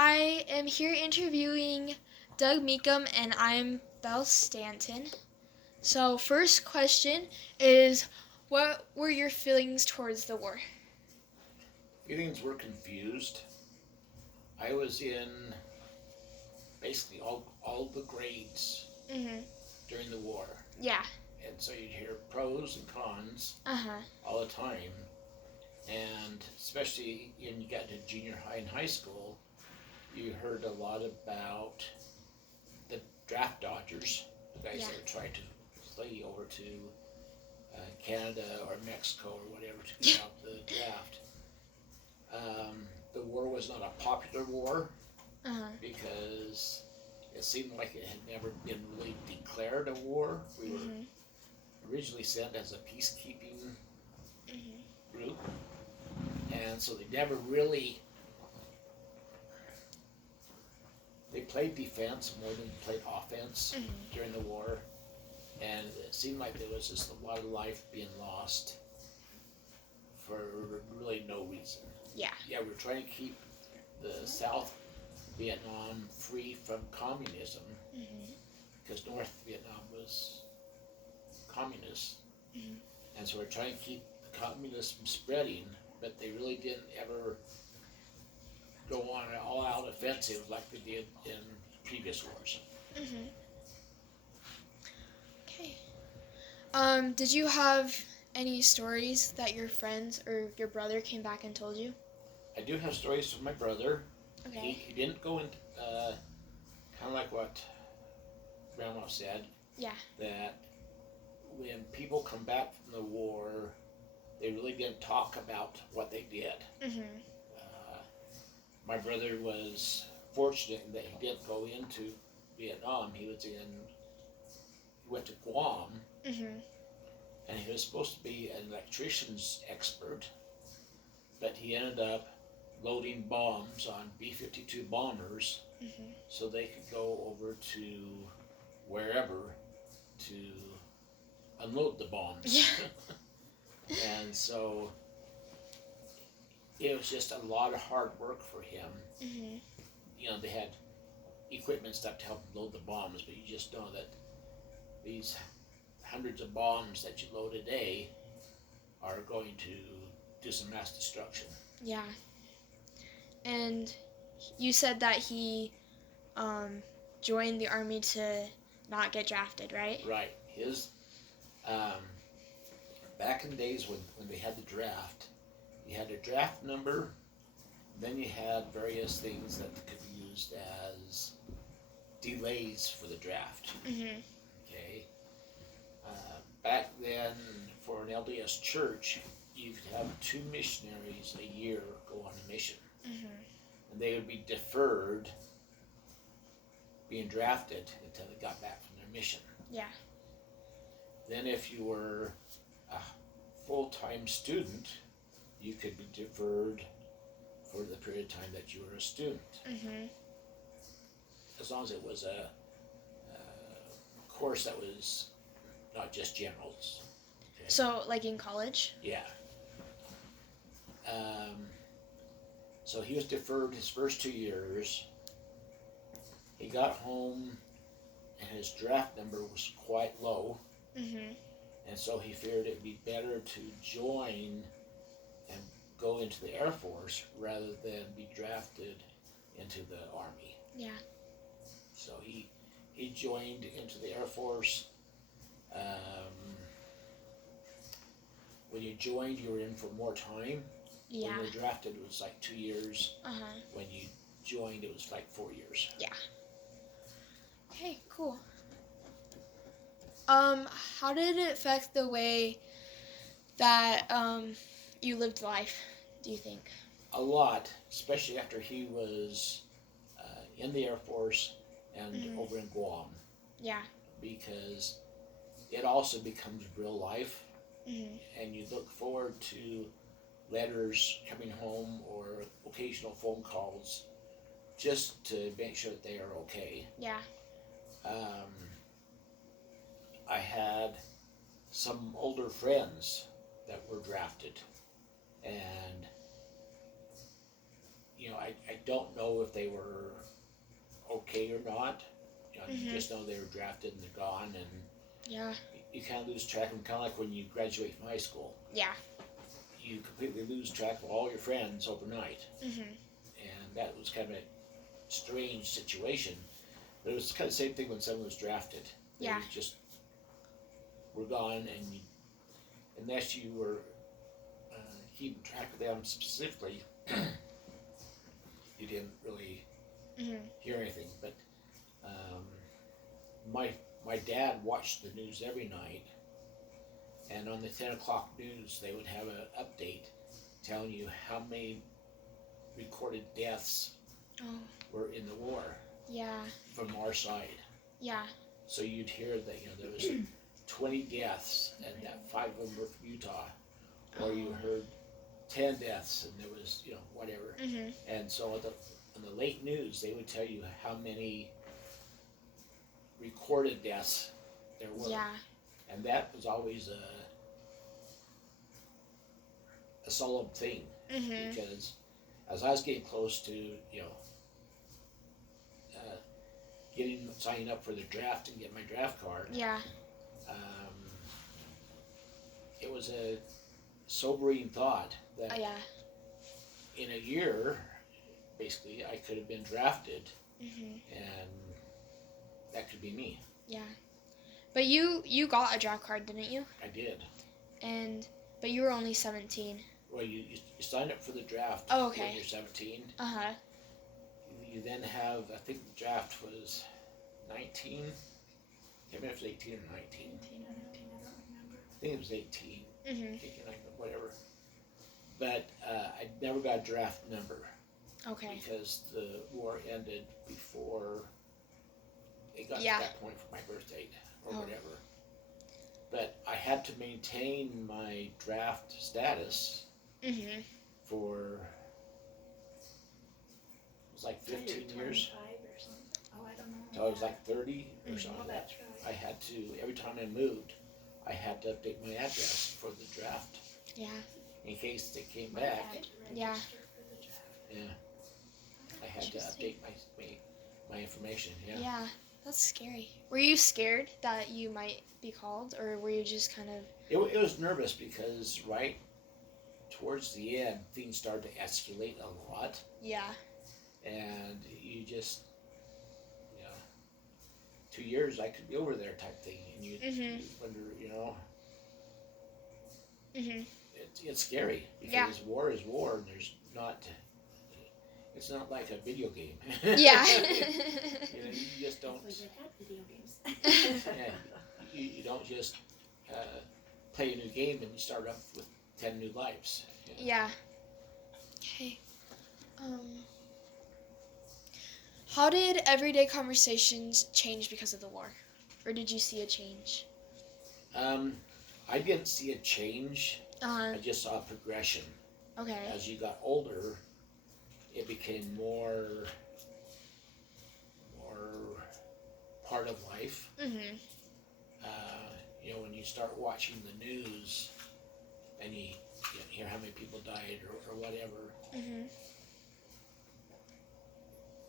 I am here interviewing Doug Meekum, and I'm Belle Stanton. So, first question is, what were your feelings towards the war? Feelings were confused. I was in basically all the grades Mm-hmm. during the war. Yeah. And so you'd hear pros and cons Uh-huh. all the time. And especially when you got to junior high and high school, you heard a lot about the draft dodgers, the guys Yeah. that were trying to flee over to Canada or Mexico or whatever to get out the draft. The war was not a popular war Uh-huh. because it seemed like it had never been really declared a war. We were originally sent as a peacekeeping group, and so they never really they played defense more than they played offense during the war, and it seemed like there was just a lot of life being lost for really no reason. Yeah. Yeah, we were trying to keep the South Vietnam free from communism because North Vietnam was communist, and so we're trying to keep the communism spreading, but they really didn't ever go on an all-out offensive like they did in previous wars. Okay. Did you have any stories that your friends or your brother came back and told you? I do have stories from my brother. Okay. He didn't go into kind of like what Grandma said. Yeah. That when people come back from the war, they really didn't talk about what they did. Mm-hmm. My brother was fortunate in that he didn't go into Vietnam. He went to Guam, Mm-hmm. and he was supposed to be an electrician's expert, but he ended up loading bombs on B-52 bombers so they could go over to wherever to unload the bombs. Yeah. And so it was just a lot of hard work for him. You know, they had equipment and stuff to help load the bombs, but you just know that these hundreds of bombs that you load a day are going to do some mass destruction. Yeah. And you said that he joined the army to not get drafted, right? Right. His um, back in the days when they had the draft, you had a draft number, then you had various things that could be used as delays for the draft. Mm-hmm. Okay. Back then, for an LDS church, you could have 2 missionaries a year go on a mission, and they would be deferred being drafted until they got back from their mission. Yeah. Then if you were a full-time student, you could be deferred for the period of time that you were a student. As long as it was a course that was not just generals. Okay? So, like in college? Yeah. So he was deferred his first 2 years. He got home and his draft number was quite low. And so he figured it'd be better to join and go into the Air Force rather than be drafted into the Army. Yeah. So he joined into the Air Force. When you joined, you were in for more time. Yeah. When you were drafted, it was like 2 years. Uh-huh. When you joined, it was like 4 years. Yeah. Okay, cool. How did it affect the way that you lived life, do you think? A lot, especially after he was in the Air Force and over in Guam. Yeah. Because it also becomes real life, and you look forward to letters coming home or occasional phone calls just to make sure that they are okay. Yeah. I had some older friends that were drafted, and I don't know if they were okay or not. You just know they were drafted and they're gone, and Yeah. you kind of lose track of them, kind of like when you graduate from high school. Yeah. You completely lose track of all your friends overnight, Mhm. and that was kind of a strange situation. But it was kind of the same thing when someone was drafted. They just were gone, and unless you were keeping track of them specifically, you didn't really hear anything. But my dad watched the news every night, and on the 10 o'clock news they would have an update telling you how many recorded deaths were in the war. Yeah. From our side. Yeah. So you'd hear that there was 20 deaths, and that 5 of them were from Utah, or you heard 10 deaths, and there was whatever. And so on the late news, they would tell you how many recorded deaths there were. Yeah. And that was always a solemn thing, because as I was getting close to signing up for the draft and getting my draft card, it was a sobering thought that in a year, basically, I could have been drafted, and that could be me. Yeah. But you got a draft card, didn't you? I did. But you were only 17. Well, you sign up for the draft when you're 17. Uh-huh. You then have, I think the draft was 19. I can't remember if it was 18 or 19. 18 or 19, I don't remember. I think it was 18. 18, whatever. But I never got a draft number. Okay. Because the war ended before it got to that point for my birth date or whatever. But I had to maintain my draft status for, it was like 15 years. Or something. Oh, I don't know. So I was like 30 or something like that. That's right. I had to, every time I moved, I had to update my address for the draft. Yeah. In case they came back. Yeah. For the draft. Yeah. I had to update my information. Yeah. Yeah. That's scary. Were you scared that you might be called, or were you just kind of... It was nervous because right towards the end, things started to escalate a lot. Yeah. And you just, 2 years I could be over there type thing. And you wonder, it's scary because war is war, and there's not... It's not like a video game. Yeah. You just don't. If we had video games. Yeah, you don't just play a new game and you start up with 10 new lives. Yeah. Okay. How did everyday conversations change because of the war, or did you see a change? I didn't see a change. Uh-huh. I just saw a progression. Okay. As you got older, it became more part of life. When you start watching the news and you hear how many people died or whatever,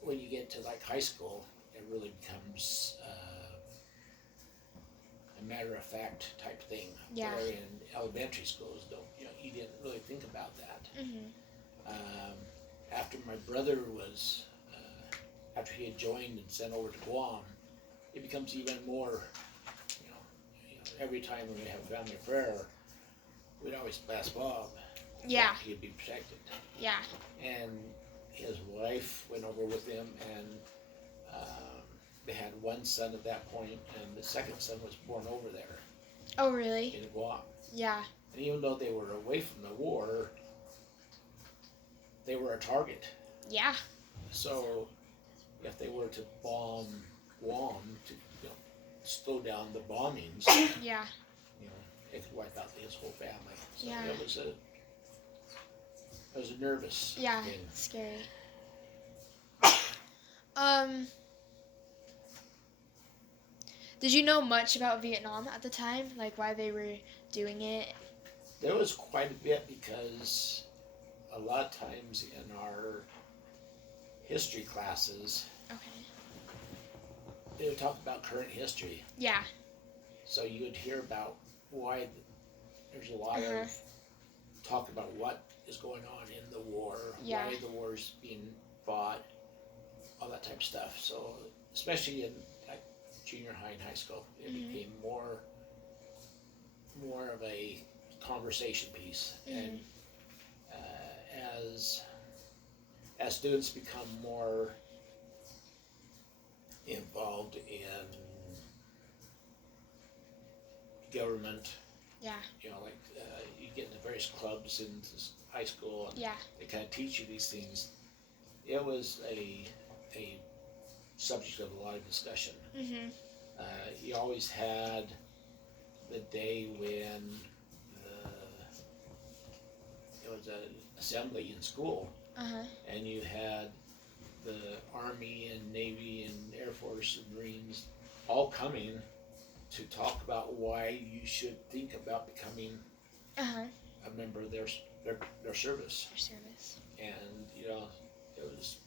when you get to like high school, it really becomes a matter of fact type thing. Yeah. Where in elementary schools, you didn't really think about that. After my brother was, after he had joined and sent over to Guam, it becomes even more, every time when we have family prayer, we'd always ask Bob. Yeah. He'd be protected. Yeah. And his wife went over with him, and they had one son at that point, and the second son was born over there. Oh, really? In Guam. Yeah. And even though they were away from the war, they were a target. Yeah. So if they were to bomb Guam to slow down the bombings, Yeah. it could wipe out his whole family. So Yeah. it was a nervous Yeah. thing. Scary. Did you know much about Vietnam at the time? Like why they were doing it? There was quite a bit because a lot of times in our history classes, Okay. they would talk about current history. Yeah. So you would hear about why there's a lot Uh-huh. of talk about what is going on in the war, Yeah. why the war's being fought, all that type of stuff. So especially in like junior high and high school, it Mhm. became more of a conversation piece. And as students become more involved in government, Yeah. you know, like you get into various clubs in high school, and Yeah. they kind of teach you these things. It was a subject of a lot of discussion. Mhm. You always had the day when it was an assembly in school, Uh-huh. and you had the Army and Navy and Air Force and Marines all coming to talk about why you should think about becoming Uh-huh. a member of their service. Your service. And you know, it was,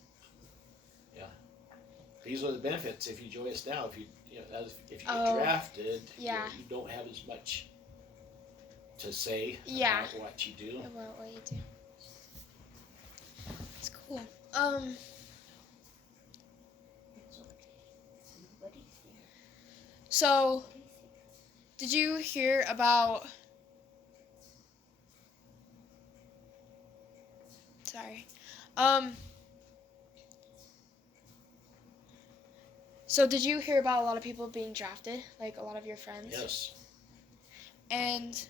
yeah. These are the benefits if you join us now. If you if you get Oh, drafted, yeah. you don't have as much to say Yeah. about what you do. About what you do. It's cool. So did you hear about sorry. So did you hear about a lot of people being drafted? Like a lot of your friends? Yes, And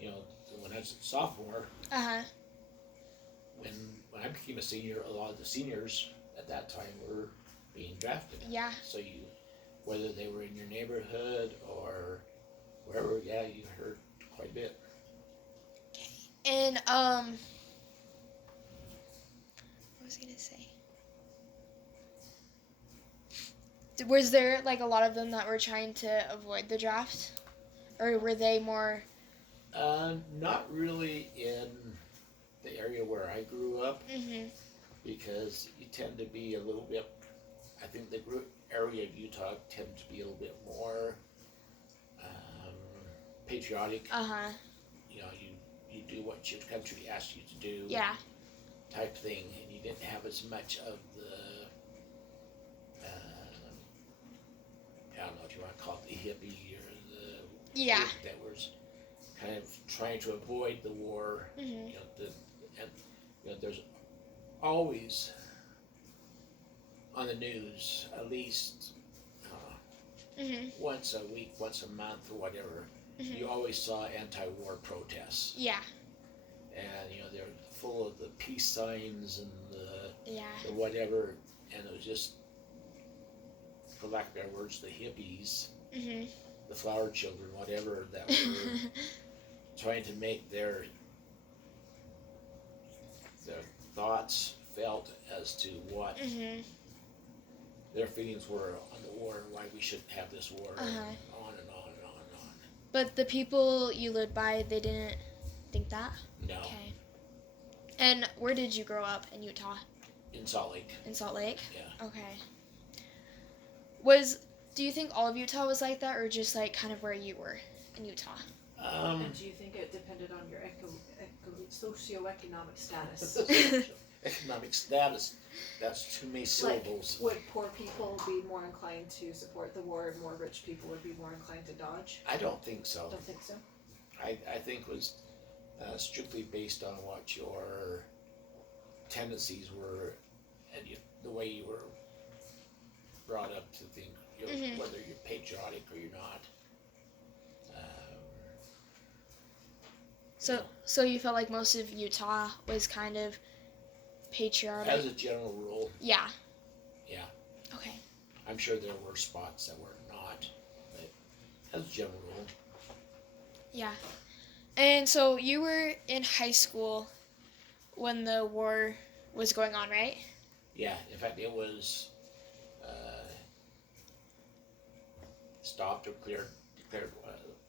you know, when I was a sophomore, uh-huh. when I became a senior, a lot of the seniors at that time were being drafted. Yeah. So you, whether they were in your neighborhood or wherever, yeah, you heard quite a bit. And what was I gonna say? Was there like a lot of them that were trying to avoid the draft? Or were they more Not really in the area where I grew up, mhm. because you tend to be a little bit, I think the area of Utah tends to be a little bit more patriotic. Uh-huh. You know, you do what your country asks you to do, Yeah. type thing, and you didn't have as much of the I don't know if you want to call it the hippie or the Yeah. group that was kind of trying to avoid the war. Mhm. You know, there's always on the news at least Mhm. once a week, once a month, or whatever. Mhm. You always saw anti-war protests, Yeah. and you know they're full of the peace signs and Yeah. the whatever, and it was just, for lack of better words, the hippies, Mhm. the flower children, whatever, that were trying to make their thoughts felt as to what Mhm. their feelings were on the war and why we shouldn't have this war, Uh-huh. and on and on and on and on. But the people you lived by, they didn't think that? No, Okay. And where did you grow up in Utah? in Salt Lake, In Salt Lake? yeah. Okay. Do you think all of Utah was like that, or just like kind of where you were in Utah? And do you think it depended on your socioeconomic status? Economic status, that's too many syllables. Would poor people be more inclined to support the war, and more rich people would be more inclined to dodge? I don't think so. Don't think so. I think it was strictly based on what your tendencies were and the way you were brought up to think, you know, Mhm. whether you're patriotic or you're not. So you felt like most of Utah was kind of patriotic? As a general rule, Yeah. yeah. Okay. I'm sure there were spots that were not, but as a general rule. Yeah. And so you were in high school when the war was going on, right? Yeah, in fact, it was stopped or declared.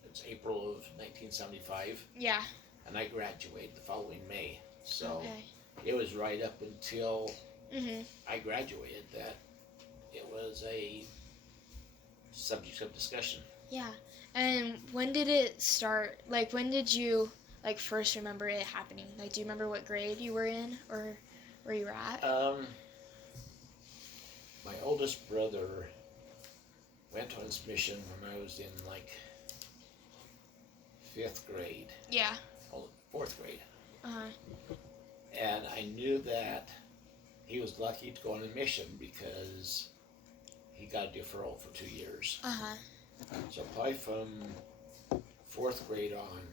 It's April of 1975, Yeah. and I graduated the following May. So Okay. it was right up until Mhm. I graduated, that it was a subject of discussion. Yeah. And when did it start? Like, when did you like first remember it happening? Like, do you remember what grade you were in or where you were at? My oldest brother went on his mission when I was in like 5th grade, Yeah. 4th grade. Uh-huh. And I knew that he was lucky to go on a mission because he got a deferral for 2 years. Uh-huh. So probably from 4th grade on,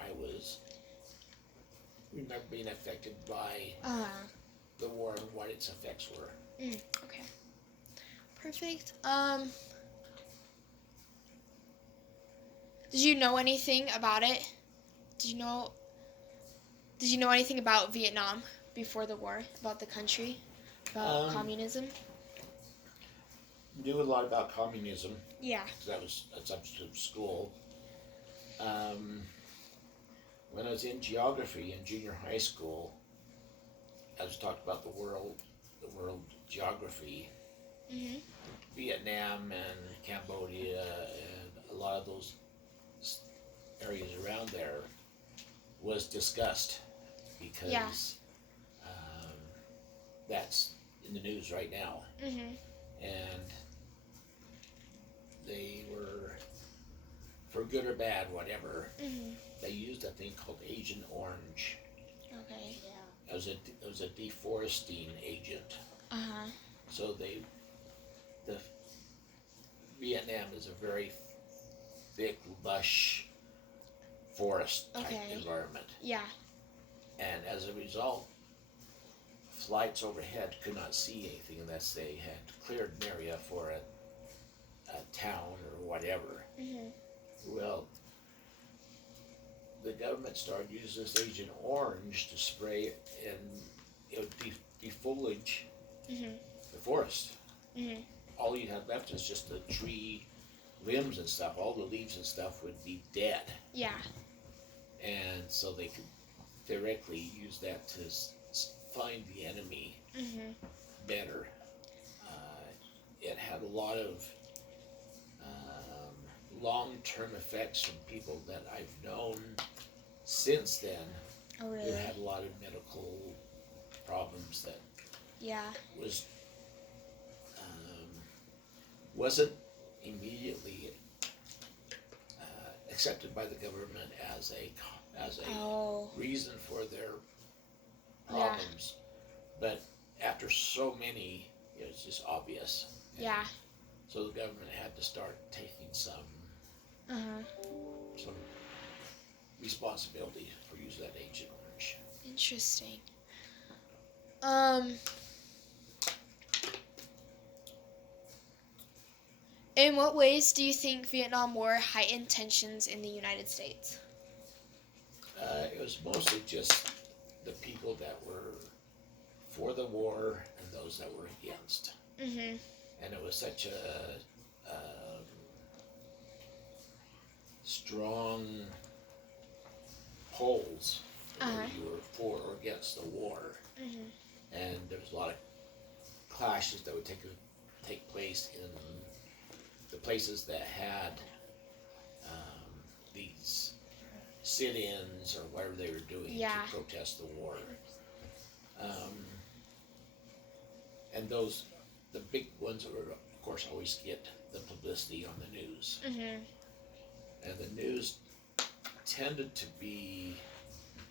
I remember being affected by Uh-huh. the war and what its effects were. Okay. Perfect. Did you know anything about it? Did you know anything about Vietnam before the war? About the country? About communism? Knew a lot about communism. Yeah. That was a subject of school. When I was in geography in junior high school, I was talked about the world geography, Mhm. Vietnam and Cambodia and a lot of those areas around there was discussed because Yeah. That's in the news right now. Mhm. And they were, for good or bad, whatever, Mhm. they used a thing called Agent Orange. Okay. It was a deforesting agent. Uh-huh. So the Vietnam is a very thick, lush forest type environment. Yeah. And as a result, flights overhead could not see anything unless they had cleared an area for a town or whatever. Mhm. Well, the government started using this Agent Orange to spray and it would defoliage Mhm. the forest. Mhm. All you had left is just the tree limbs and stuff. All the leaves and stuff would be dead. Yeah. And so they could theoretically use that to find the enemy Mhm. better. It had a lot of long-term effects from people that I've known since then Oh, who really? had a lot of medical problems that Yeah. wasn't immediately accepted by the government as a Oh. reason for their problems, but after so many, it was just obvious. Yeah. So the government had to start taking some Uh-huh. responsibility for using that Agent Orange. Interesting. In what ways do you think Vietnam War heightened tensions in the United States? It was mostly just the people that were for the war and those that were against. Mhm. And it was such a strong polls whether you were for or against the war. Mhm. And there was a lot of clashes that would take place in the places that had these sit-ins or whatever they were doing to protest the war. And the big ones were, of course, always get the publicity on the news. Mhm. And the news tended to be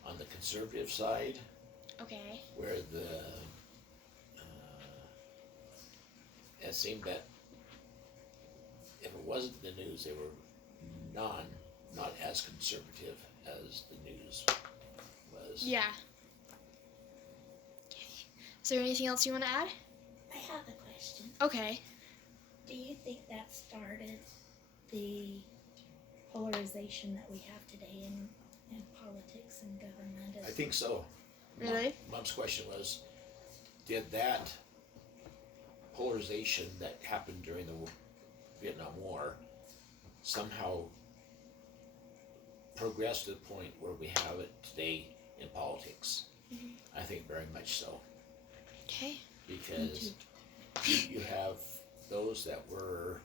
on the conservative side, Okay. where it seemed that if it wasn't the news, they were not as conservative as the news was. Yeah. Okay. Is there anything else you want to add? I have a question. Okay. Do you think that started the polarization that we have today in politics and government? I think so. Really? Mom's question was, did that polarization that happened during the Vietnam War somehow progress to the point where we have it today in politics? Mhm. I think very much so. Okay. because you have those that were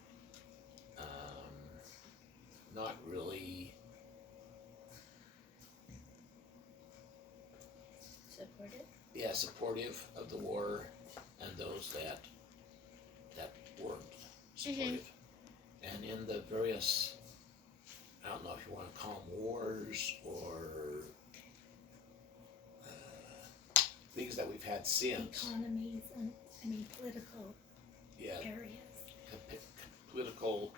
not really supportive of the war, and those that weren't supportive. And in the various, I don't know if you want to call them wars or things that we've had since. Economies and, political Yeah, areas. political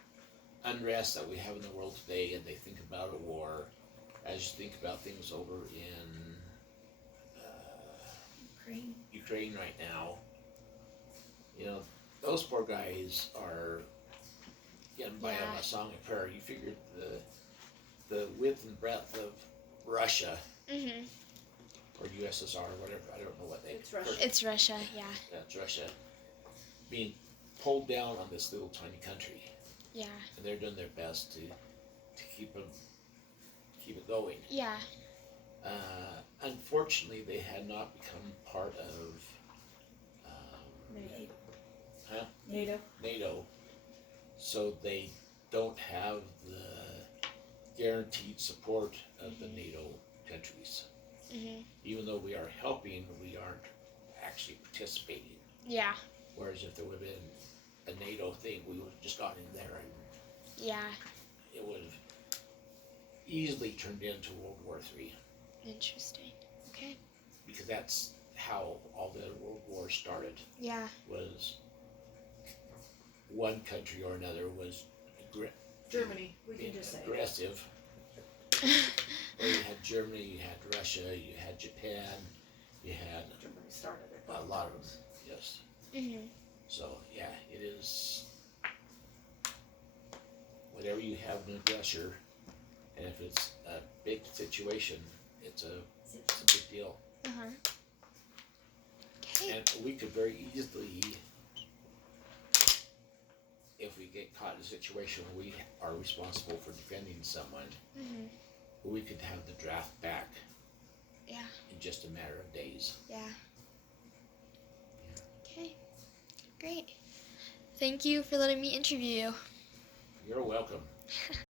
unrest that we have in the world today, and they think about a war as you think about things over in Ukraine right now. You know, those poor guys are getting by on a song and prayer. You figure the width and breadth of Russia or USSR or whatever, I don't know what they. It's Russia. It's Russia, yeah. That's Russia being pulled down on this little tiny country. Yeah. And they're doing their best to keep it going. Yeah. Unfortunately, they had not become part of NATO, so they don't have the guaranteed support of the NATO countries. Even though we are helping, we aren't actually participating. Yeah. Whereas if there would have been a NATO thing, we would have just gotten in there and it would have easily turned into World War III. Interesting. Okay. Because that's how all the world wars started. Yeah. Was one country or another was Germany, we can being just say. aggressive. Well, you had Germany, you had Russia, you had Japan, you had Germany started it. a lot of them. Yes. So yeah, it is. Whenever you have an aggressor, and if it's a big situation, it's a big deal. Okay. And we could very easily, if we get caught in a situation where we are responsible for defending someone, we could have the draft back. Yeah. In just a matter of days. Yeah. Okay. Great. Thank you for letting me interview you. You're welcome.